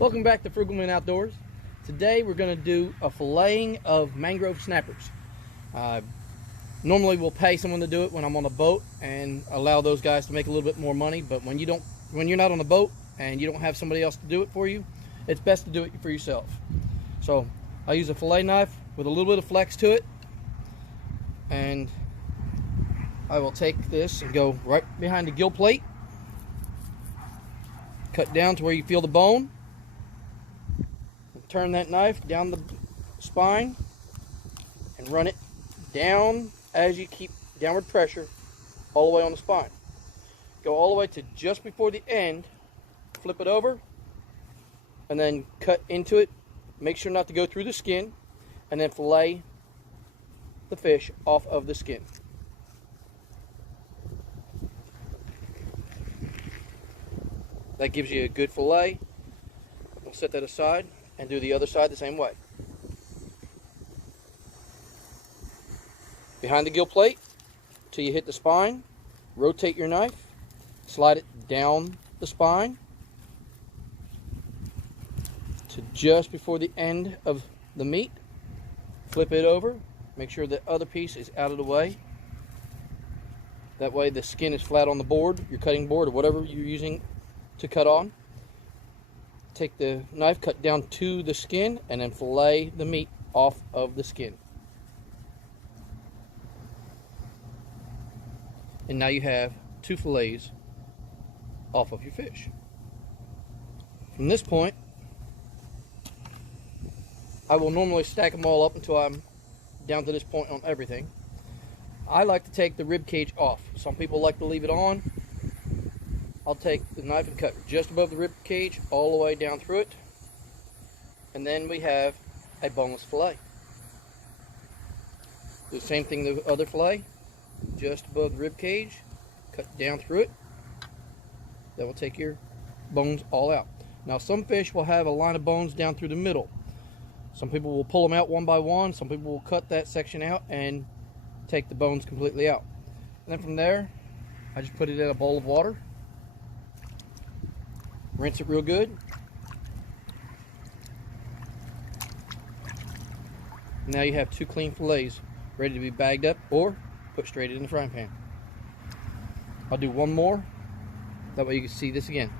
Welcome back to Frugal Men Outdoors. Today we're going to do a filleting of mangrove snappers. Normally we'll pay someone to do it when I'm on a boat and allow those guys to make a little bit more money, but when you're not on a boat and you don't have somebody else to do it for you, it's best to do it for yourself. So I use a fillet knife with a little bit of flex to it, and I will take this and go right behind the gill plate, cut down to where you feel the bone, and turn that knife down the spine and run it down as you keep downward pressure all the way on the spine. Go all the way to just before the end, flip it over, and then cut into it. Make sure not to go through the skin, and then fillet the fish off of the skin. That gives you a good fillet. We'll set that aside and do the other side the same way. Behind the gill plate till you hit the spine, rotate your knife, slide it down the spine to just before the end of the meat. Flip it over, make sure the other piece is out of the way. That way the skin is flat on the board, your cutting board, or whatever you're using to cut on. Take the knife, cut down to the skin, and then fillet the meat off of the skin. And now you have two fillets off of your fish. From this point, I will normally stack them all up until I'm down to this point on everything. I like to take the rib cage off. Some people like to leave it on. I'll take the knife and cut just above the rib cage all the way down through it, and then we have a boneless fillet. Do the same thing the other fillet, just above the rib cage, cut down through it. That will take your bones all out. Now some fish will have a line of bones down through the middle. Some people will pull them out one by one. Some people will cut that section out and take the bones completely out. And then from there, I just put it in a bowl of water. Rinse it real good. Now you have two clean fillets ready to be bagged up or put straight in the frying pan. I'll do one more. That way you can see this again.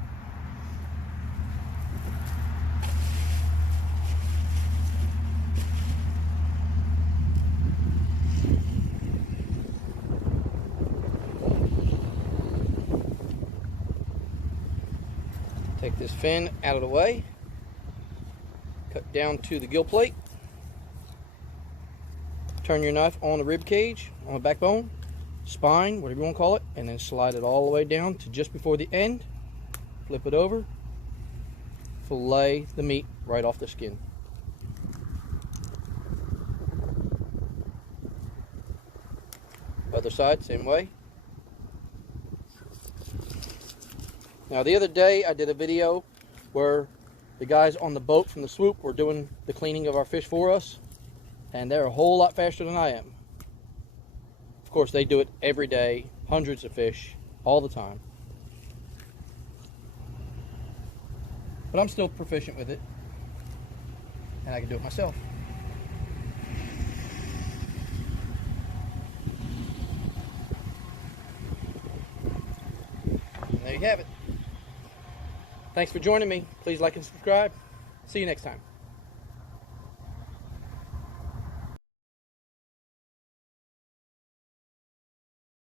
Take this fin out of the way, cut down to the gill plate, turn your knife on the rib cage, on the backbone, spine, whatever you want to call it, and then slide it all the way down to just before the end, flip it over, fillet the meat right off the skin. Other side, same way. Now the other day I did a video where the guys on the boat from the swoop were doing the cleaning of our fish for us, and they're a whole lot faster than I am. Of course they do it every day, hundreds of fish, all the time. But I'm still proficient with it, and I can do it myself. And there you have it. Thanks for joining me. Please like and subscribe. See you next time.